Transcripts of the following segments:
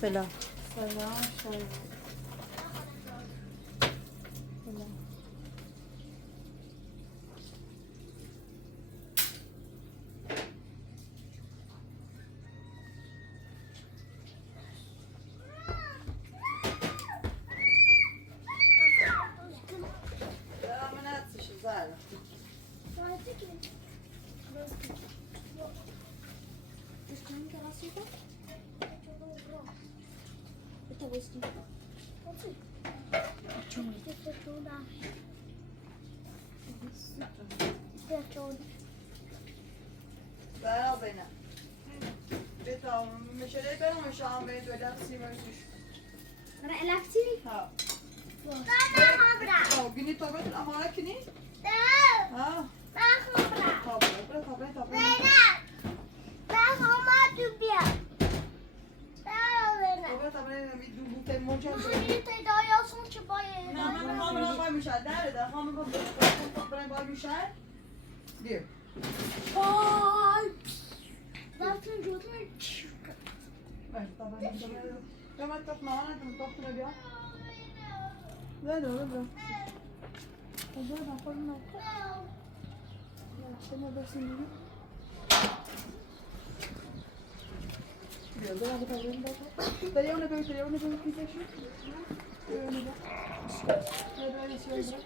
سلام. سلام شاید. سلام. Bera bene. Beta, meşale ben ama şu an beni böyle sivriyormuş. Para elektrik. Ha. Bana habra. Ha, günü tablet ama kini? Ha. Bana habra. Tablet. Zeynep. Ben hama dübya. Tablet bir bu temmocan. Bu yine tedayasın ki bayağı. Ne hamura baymışlar. Nerede? Hamura baymışlar. Diyor. Vay. Zaten gördün. Evet, tablet. Tablet tapma, ana tapma bir. Ne de öyle. Hadi bakalım. Sen ne dersin? Diyor, ben de tabletim bak. Telefonu böyle kimse şu. Öyle bak. Ne böyle şey bırak.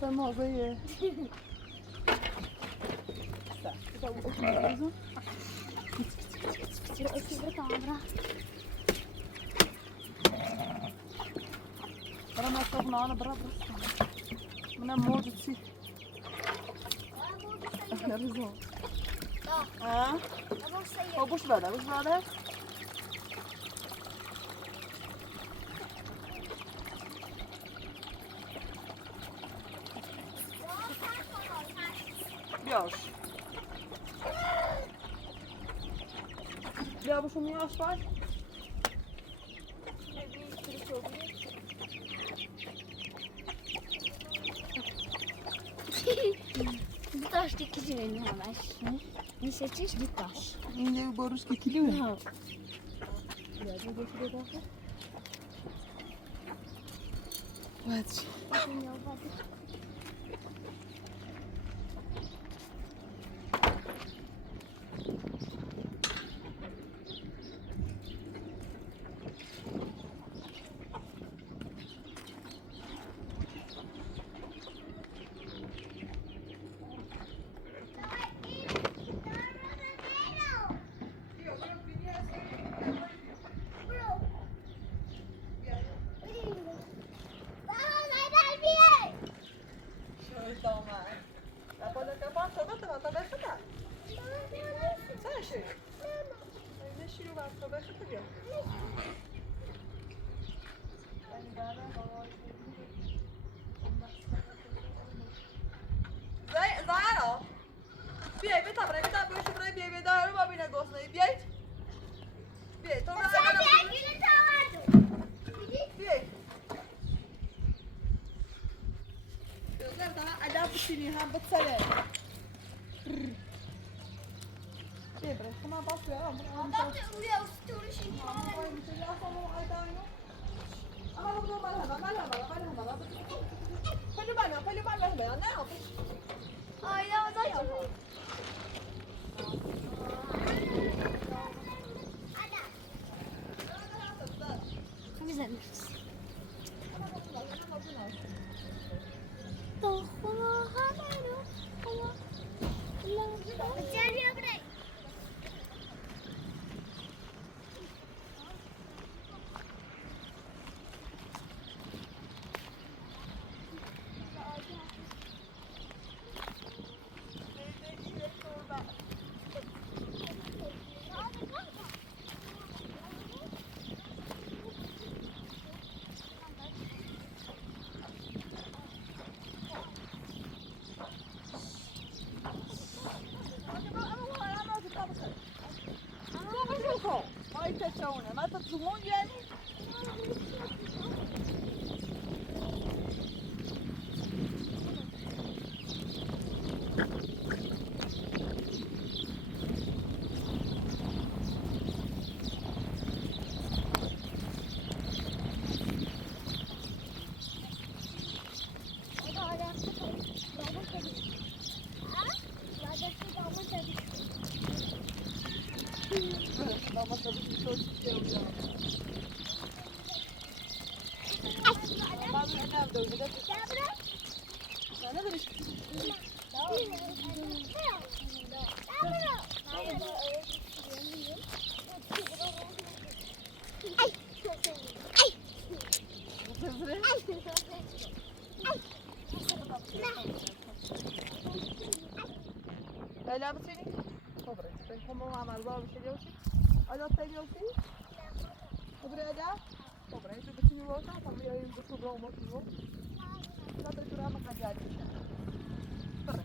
Tamam böyle. Para mais para na hora brava. Mana morto sim. Na razão. Ah? O bush brother. Biasz. Ja, bo schon nie spać? Ditaş dikici benim hemen. Ne seçiş ditaş. Nie, bo ruskie kiliły. No. Ja, to do tego. Patrz. Zara, بیای بتا برای بتا باشو برای بیای بتا رو ببینه گوسنه بیای بیای تو نه بیای gözler daha acayip bir şey ha batsana şey bırak ama bas ya ama Zaten buraya uçtuğunu şimdi ama bu da bana Pali bana ne yapmış? Ay ya zaten. Güzelmiş. Gel buraya. بچه‌ونه ما تا تومون یعنی baba tabii ki çok şey oluyor. Ama ben nerede öyle de ne kadar iş? Leyla bu senin. Dobra, ben como mama zor bir şey diyorsun. Alo seviyorsun? Dobra, Ela. Dobra, jeszcze by ci nie było tam, ja już do sobą mocno. Dlatego, że rama kadziali. Dobra.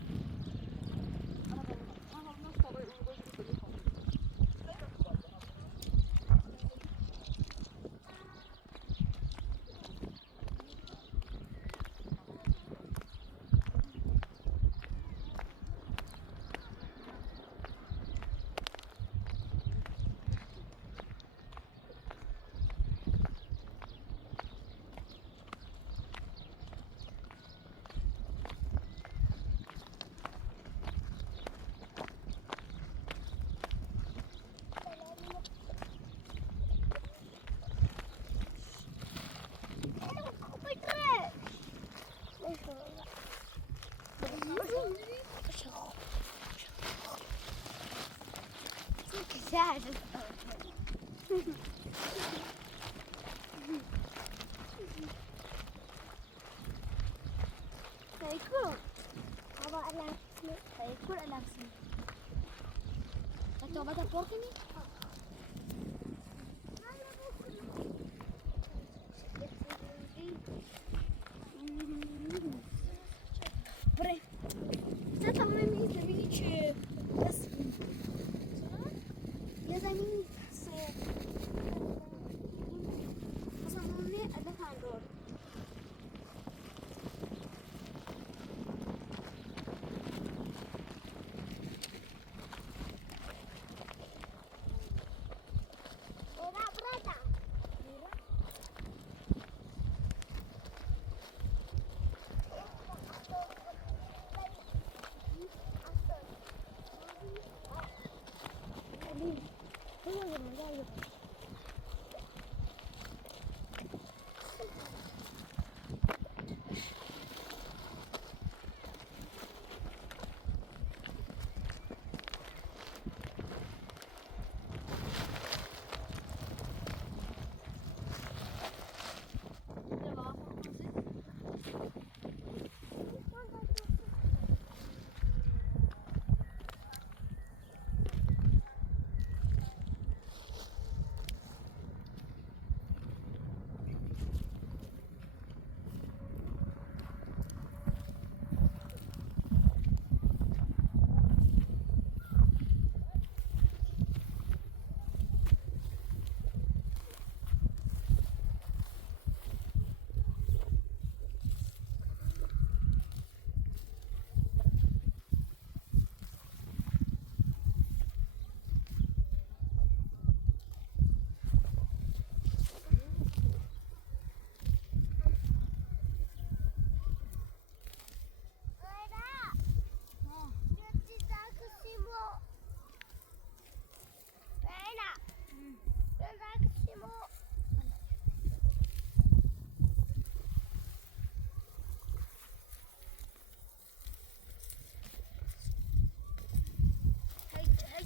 Aha, no stary, już do siebie telefon. Güzel. Sayıkır. Ama alaksın. Sayıkır alaksın. Atau baca pork ini? Bre. Kita tam memang izlediği ya zamin se Hasan'ın ada kandor. Era berada.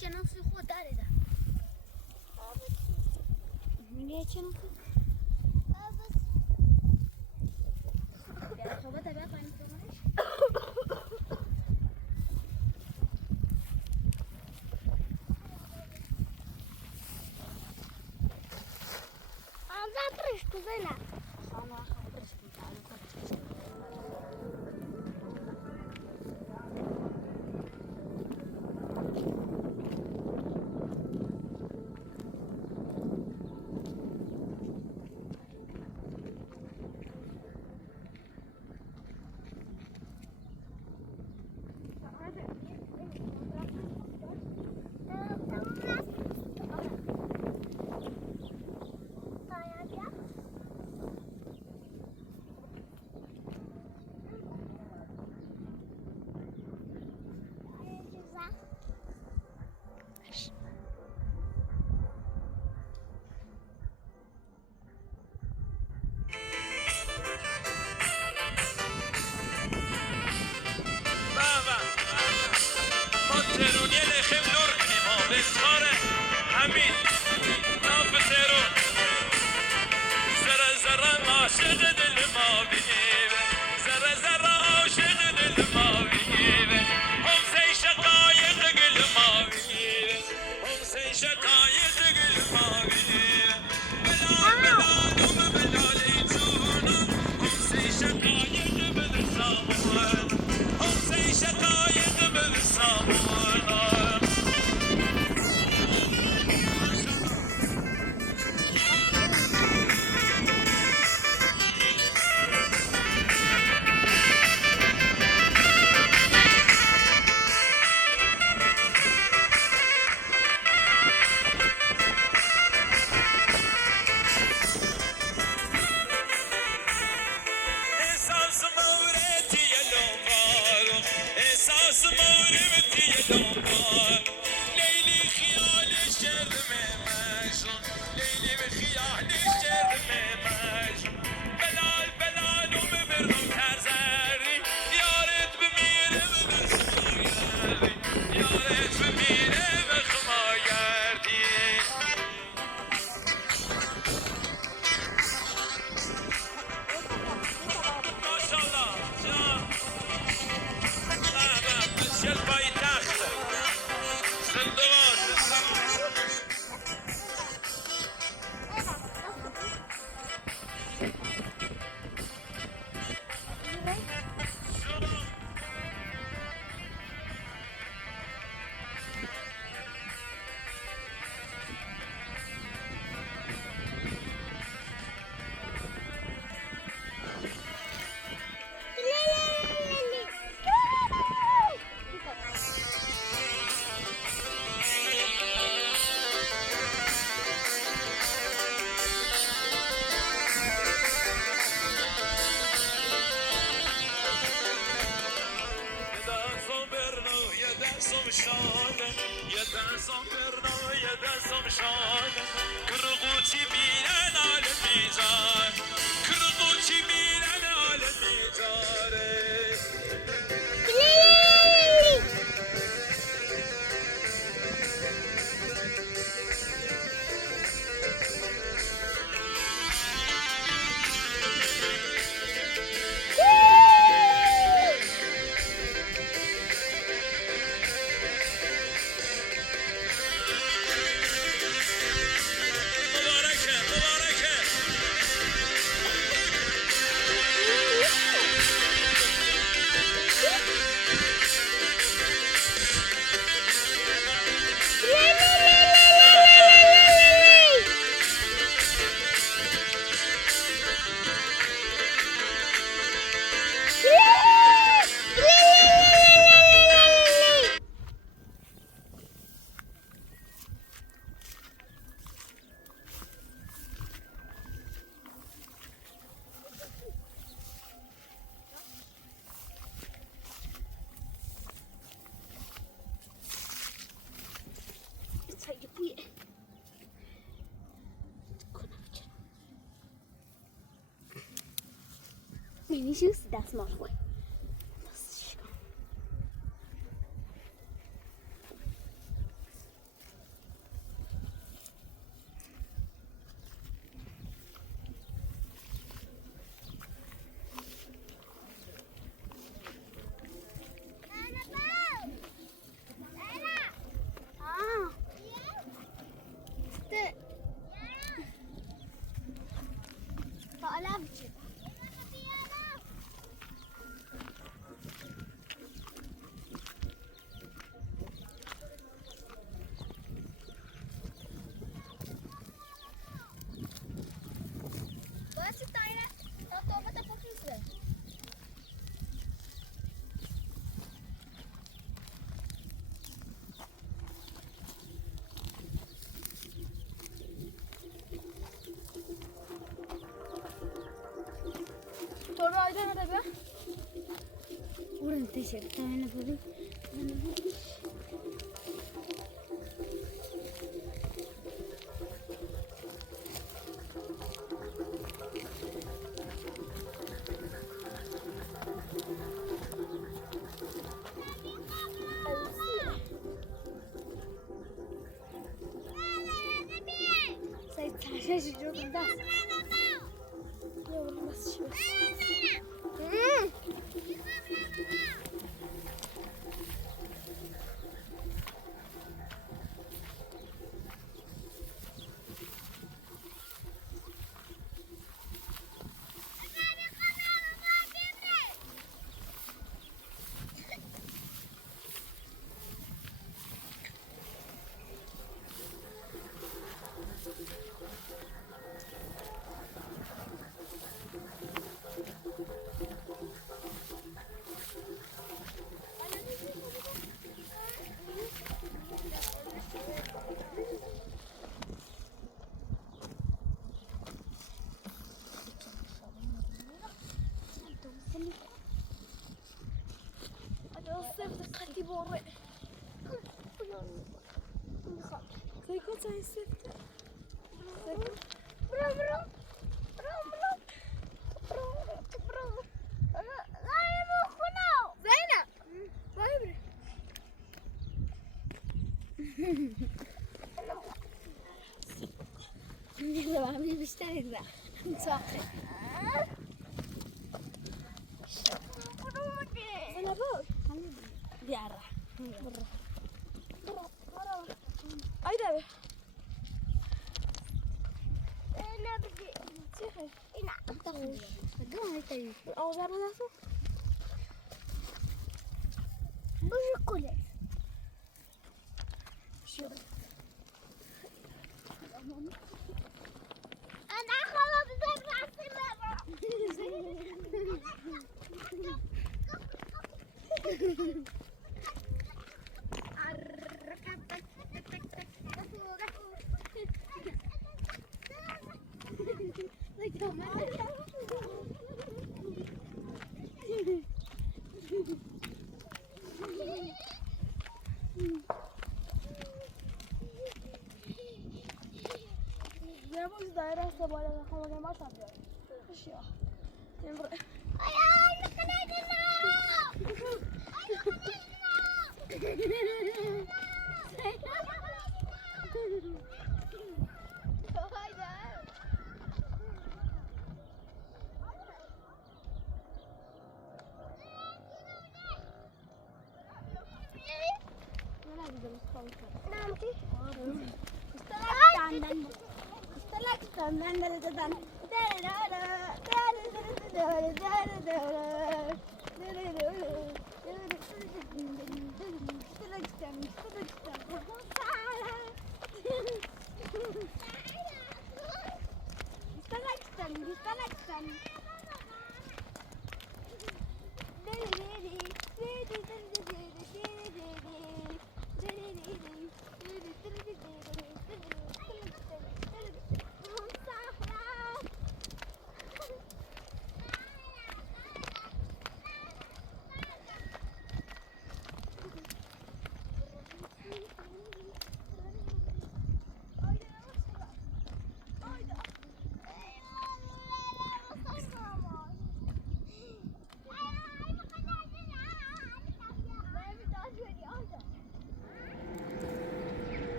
Canım su خودت ده. میگه چه نکن؟ بیا صحبت بیا پایین کنش. آمده پرش تو بله. خانه پرش کن. ترونی لخم نور کنیم بسخاره همین ناف ترو زره زره عاشق دل ما بیوه زره زره عاشق دل ما بیوه هم سی شقایق گل ما بیوه هم سی شقایق گل ما بیوه بلال بلالم بلالی جونم هم سی شقایق بل سامون هم سی شقایق بل سامون Vinicius, that's my way. Ora انتشر تعالى نقول دست يلا بس شوي يلا بعمل بشتري ذا صاحي أنا بقول ديارة برا أيدا أنا بدي شوفي أنا أتقول بدون هيك الأوزار ناسو بشكل شو أنا خلاص بدي Vamos dar essa bola na rua que é mais rápido. Deixa eu. Lembra? Ai, ai, não acredito não! Vai dar. Não é vida, não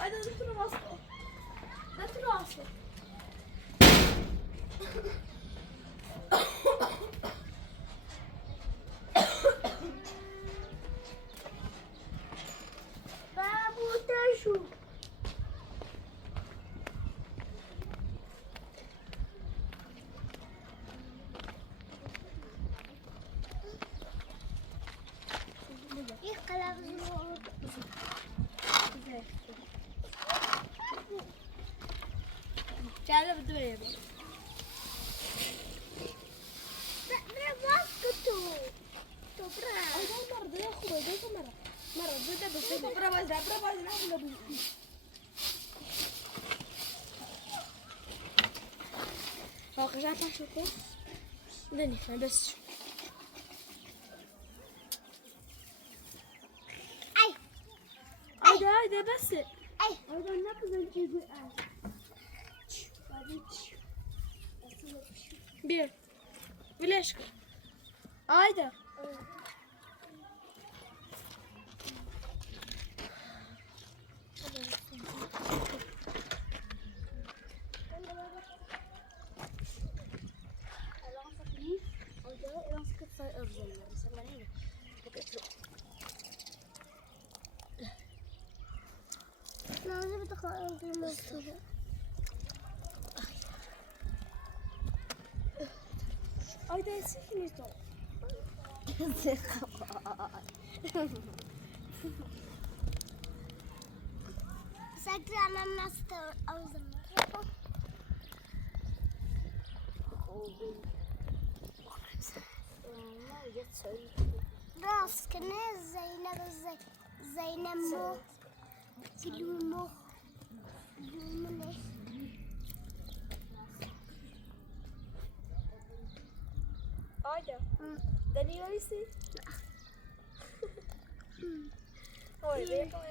Ai, dentro do nosso. Dentro do nosso. Vamos, Tejo. E calabouço. تعال بدوي برا باسكتو برا مرة ده يا اخوي ده مرة ده بس برا باز هو كجات شو كده دني بس Haydi bas. Ay. Haydi ne kadar cüzü ay. Bir. Bileşik. Haydi. Lazım bir dakika öldürmesi. Haydi esirkiniz de. Saklanmam nasıl ağzım. Raskını Zeynep mu? Gülüm mu? Gülüm ne? Haydi. Deniyor musun? Haydi yapalım.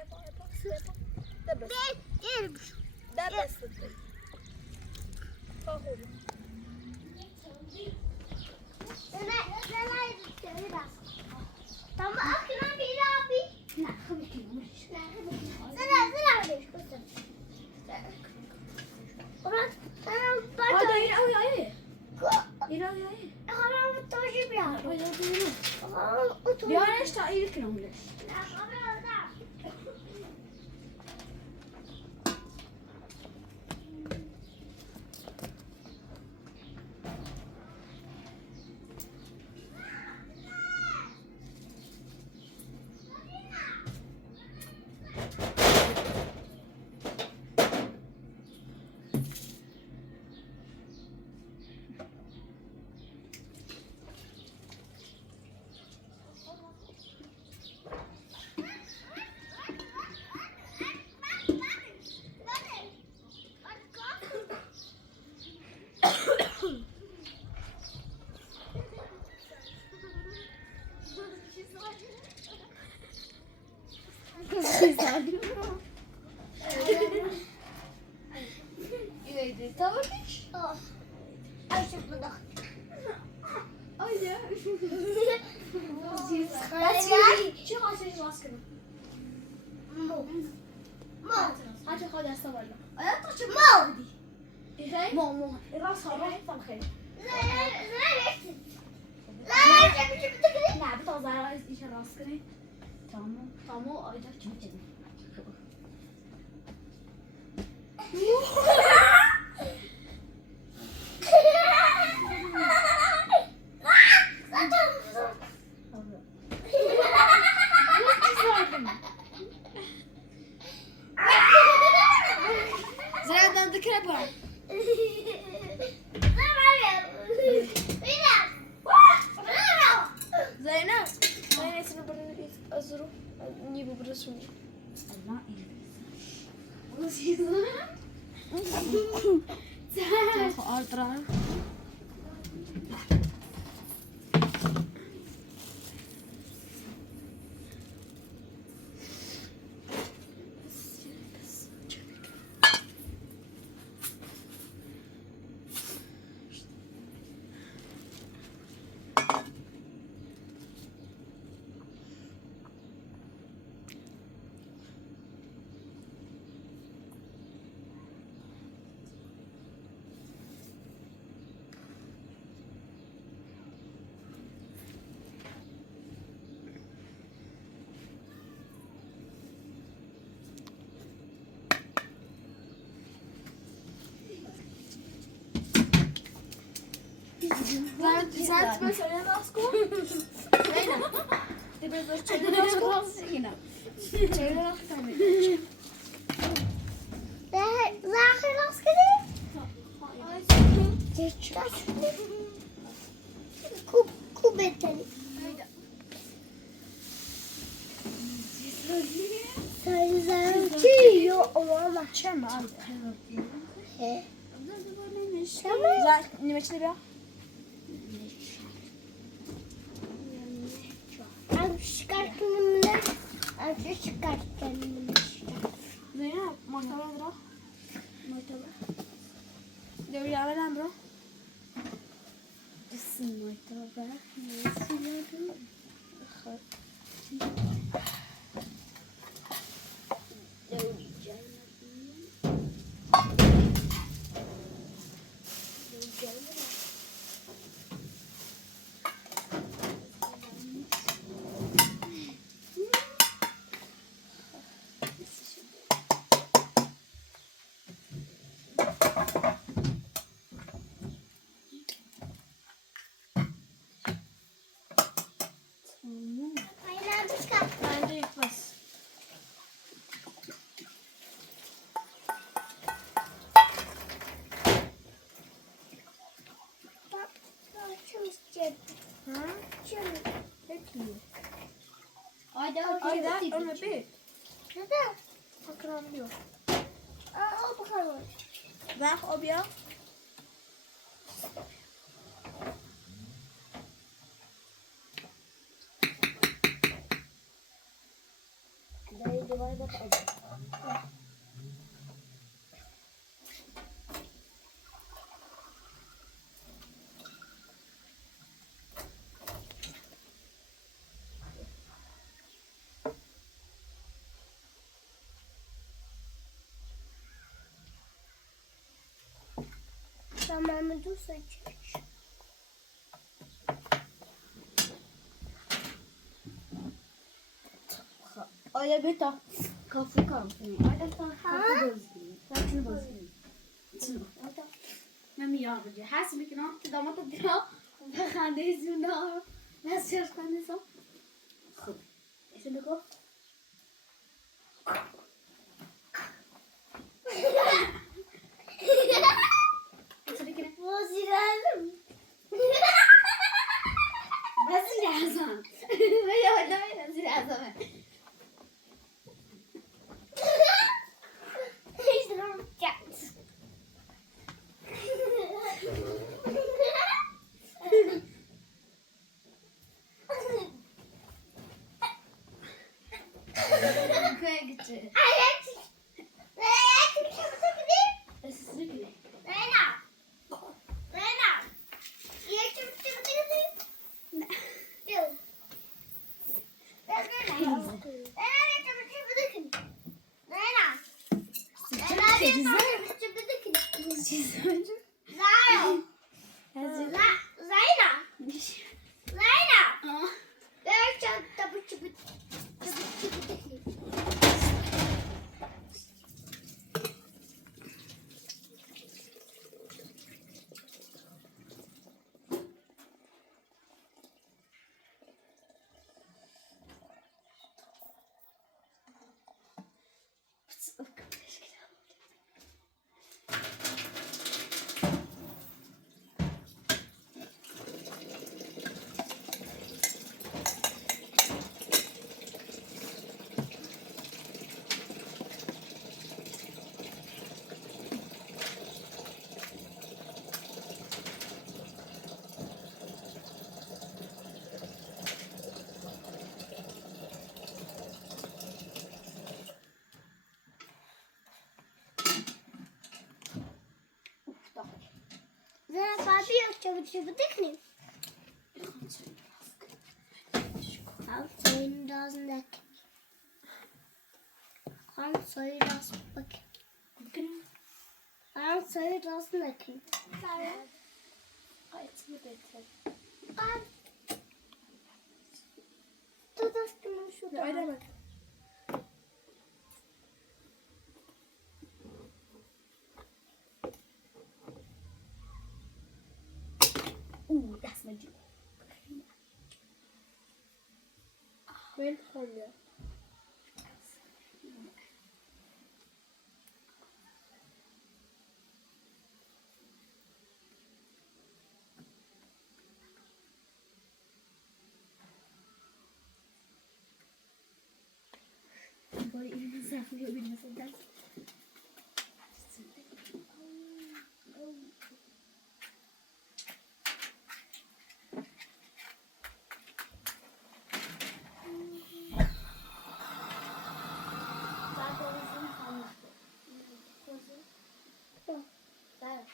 De bas. Gel. De bas. Kalk oğlum. Tamam akşam bir abi. Haydi haydi. İyi. Ja, det står i krånglet. Tamam hiç. Ay çok da. Haydi. Şu hasret maskını. Hadi hadi sabahla. Ayakta çık. İyi. Mo. Ras hava farkı. Ne bu tazara iş raskını. Tamam ayda çıkacak. Zaten de krep var. Zeynep. Zeynep'in bunu azuru. Niye bu burası mı? Allah iyi. Nasıl yazılır? Çok ardıran. Zaten mesela Rasko. Zeynep. Ty będziesz czego Rasko? Zina. Czego Rasko? Zagen laskede? Kubeteli. Sayıcı yok ama çema. Nie macie ciebie? Ben çıkarttım. Ben çıkarttım. Ska vi göra den bra? Det ser inte över. Det ser du. Aynen bir kat. Bence yıkmaz. Bak, çok istedim. Ha? Çok. Peki. Ayda Ayda öyle bir. Neden? Bakalım diyor. Aa, o bakalım. Ver o bir. Dayı duvar bakalım. Tamam, dur saç. Ayda bir ta. Kafu kafu. Ayda ta kafu bozdu. Saçını bozdu. Ayda. Men jag här så mycket något. De har inte dra. Vad kan det är så då? Vad ser jag kan det så? Är det något? Så det kan Nasıl lazım? Nasıl lazım? Vad gör du? Nasıl lazım? İşte kat. Köy gitti. Sesini gibi. Çabuk dökün. Al suyun ağzını dök. Al suyun ağzını bak. Al suyun ağzını dökün. Al. Tut aşkım şurada. Ayda bak. Ooh, that's my juice. Ben kolye. Böyle elini saklıyor bilmesinden. Ver.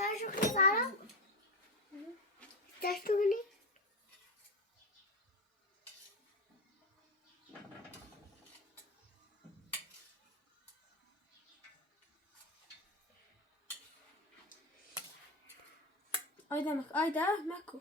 Sen şu kızlara. Ders günü. Ayda Mako.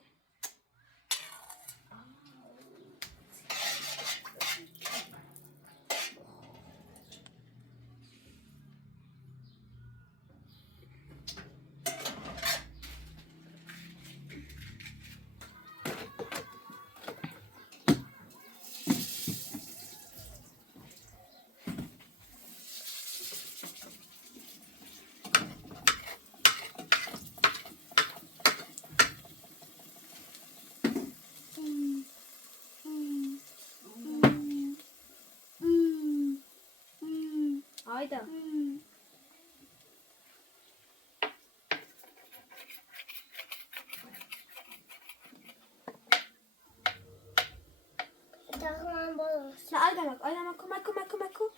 Ayda. Takman bolos. Na, Ayda Mako.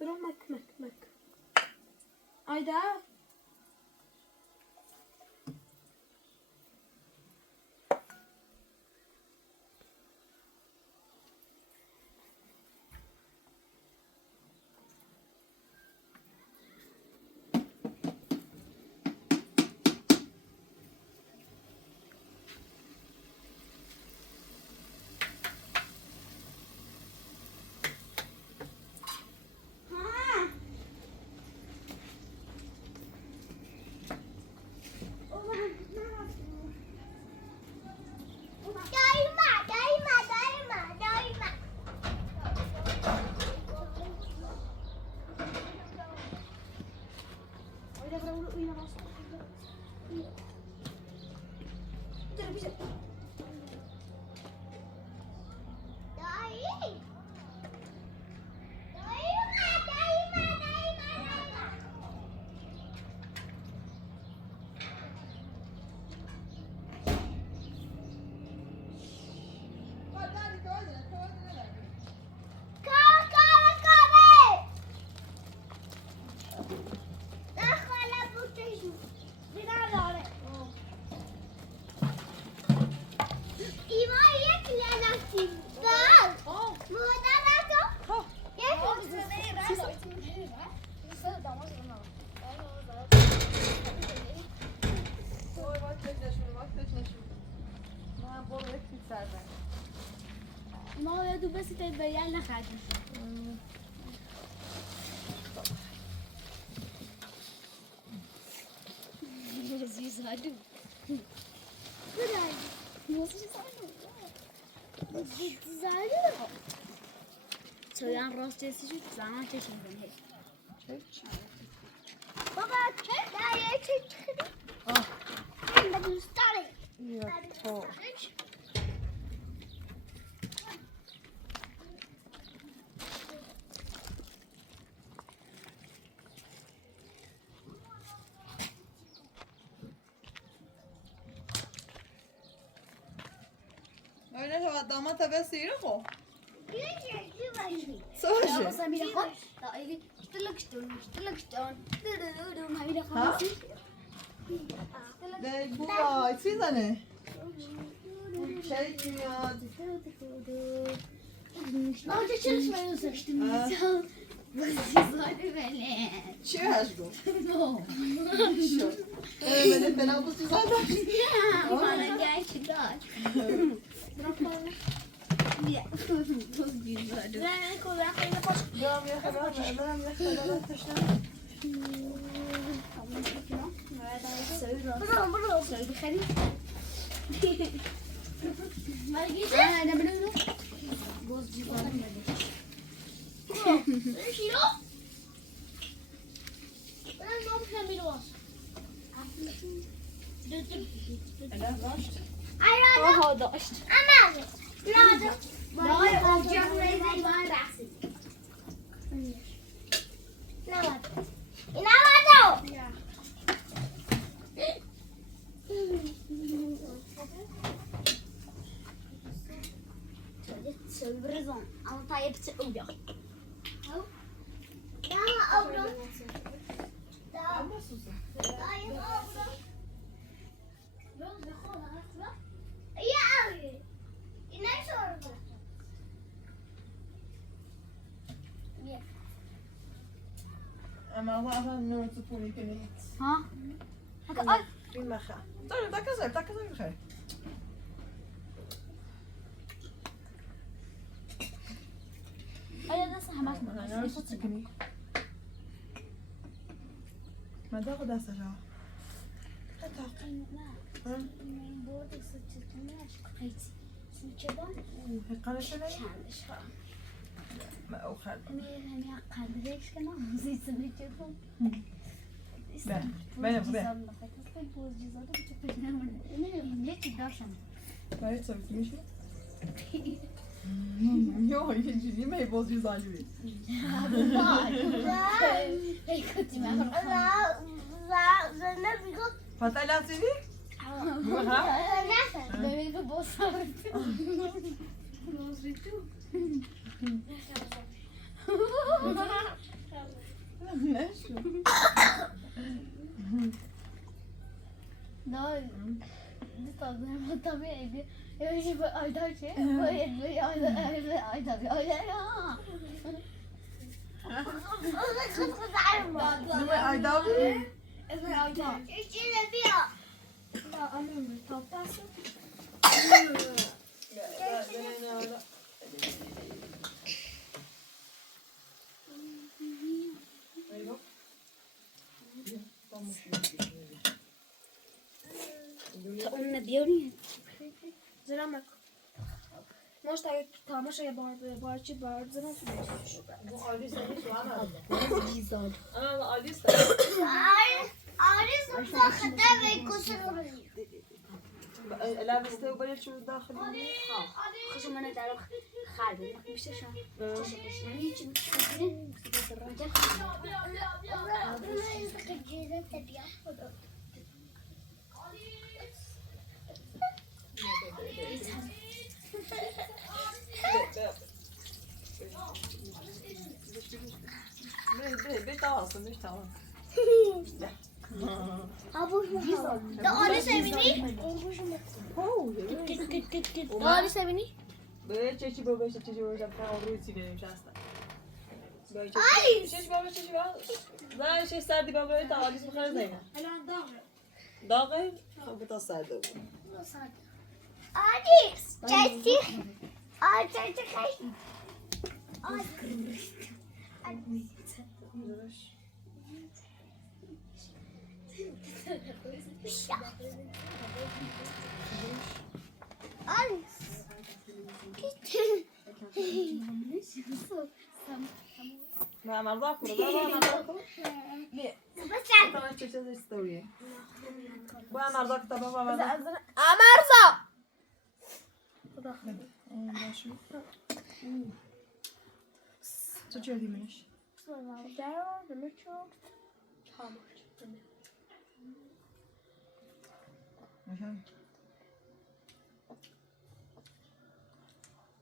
Bro, Mako. Ayda. Doyma. Ayda bırak onu uyuyamaz. Dur bir şey. Doyma. Hadi hadi koydun. Oj, vakteşne şunu. Ne bol eksik serden. ما يا دوب بس تبين لك حاجه لذيذ هادو Söyleyen rast çesici zaman çeşitleri hep. Baba, nereye çıktın? Ah. Ben de göstereyim. Yok. Öyle şu damat tabi sıyırır mı? Savaşı. Sen bir dakika. Daha iyi. Stillekstund. Mal wieder Ha? De bu var. Sizane. Şey ya. Önce çalışmayı seçtim. Ha. Hadi böyle. Cheers go. No. Şu. Evet ben bu sizane. Bana gerçekten. Ya. Çok güzel. Devam ya. Söyle خلي ما جيت انا بنقول بوز جيبان شيلو انا ما بحب الوصف اه دقشت لا اوجع زي ما راسي Brezon, ama tayyip oluyor. Daha ablam. Daha. يا أبي إنك شرب اما الله أفهم إنه تفوني كنت ها في المخا طيب تاك زي الخير انا لسه هماك أنا عارفة تسكني ما تاخد هسه قال شنو ما أخذ ما يتسوي كل شيء يو يجي ما يبوظ يزعجني فتلا سيدي نشو طبيعي يجيب ايدار شيء نما أيداوي قلنا بيوني زرامك مش تاعي تامش يا بارتي بارد زمان عارف فاخدها بيكسر لا بس تو بلش شو داخل خشوا من تعرف خالد مش شلون يعني يجي بس الرجال بيتواصل مش تمام ده أنا سايبني ده أنا سايبني بيتشي بابا بيتشي بابا جابها وروتي مش عارفة أي شيش بابا شيش بابا لا شيء سردي بابا يتعالي اسمه خير زينة الان ضاغر ضاغي بتصعد أني جايتي جايتي خي ما مرضاكم مرضاكم بس طبعا شو تسوي بقى مرضاك طبعا ما امرزا شو تجي منش دارو دمتشو مشان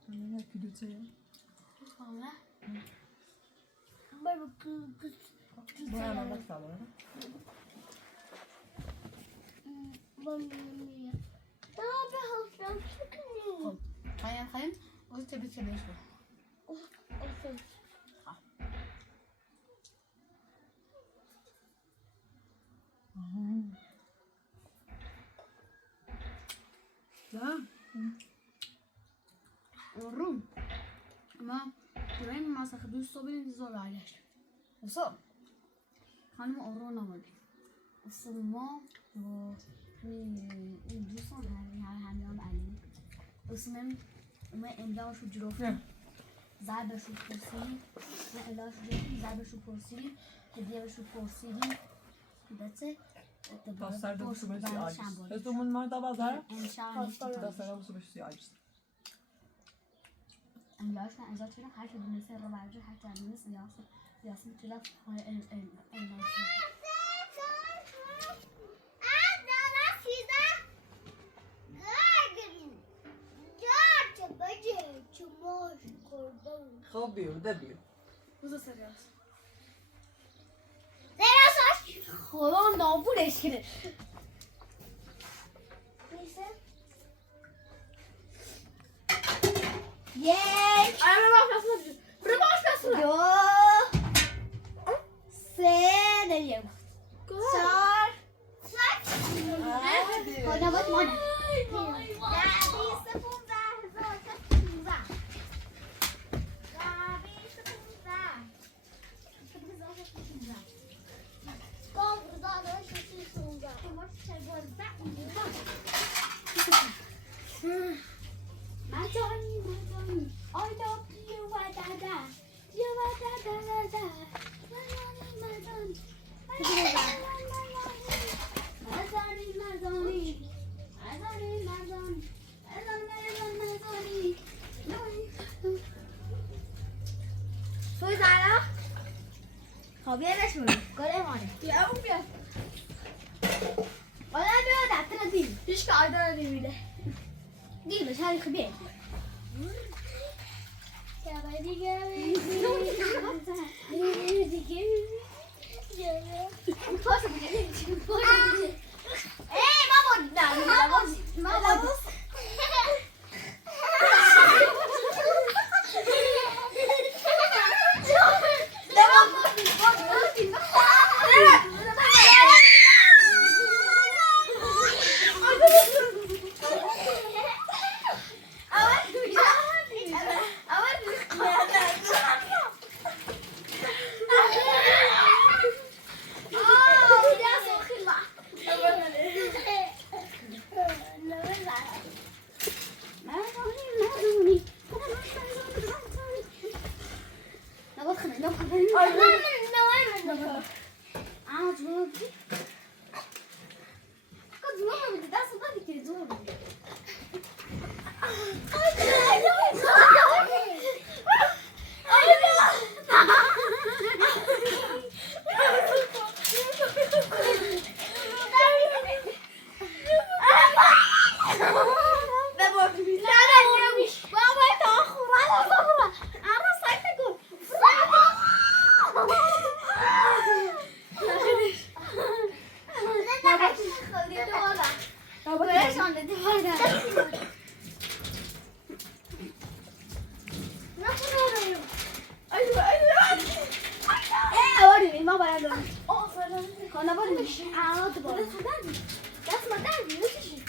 أنا كده تسوي بقى مرضاك طبعا خيم خيم قلت بتبي شو لا الروم ما كريم ما سخدوش صوبين نزول عليش وصل خانم أورونا ودي وصل ما و دوستان همیان علی اسمم ما املا شو جروفی زعبه شو پرسیدی ما املا شو جروفی زعبه شو پرسیدی هدیه شو پرسیدی دسته تاثر دو سو بسی آجیز از دومون ما دا بازار تاثر دو سو بسی آجیز املاش من ازا چرا هر شد نسه رو برجه هر چند نسه یاسم چرا املاش خب بیو ده بیو روزا سریاس Teraz خدا نابودش کنه. یک دو سه داریم چهار خدا باید مانه Madonna, I love you, Madonna. You are Madonna. Soy Zara. خابیرشون کاره مانه بیا اون بیا. حالا بیا دفتر دیم هیچ که آیدار نمیده. دیمش هری خبیه پاسو بگیریم ماما Kan dat worden? Dast maar daar,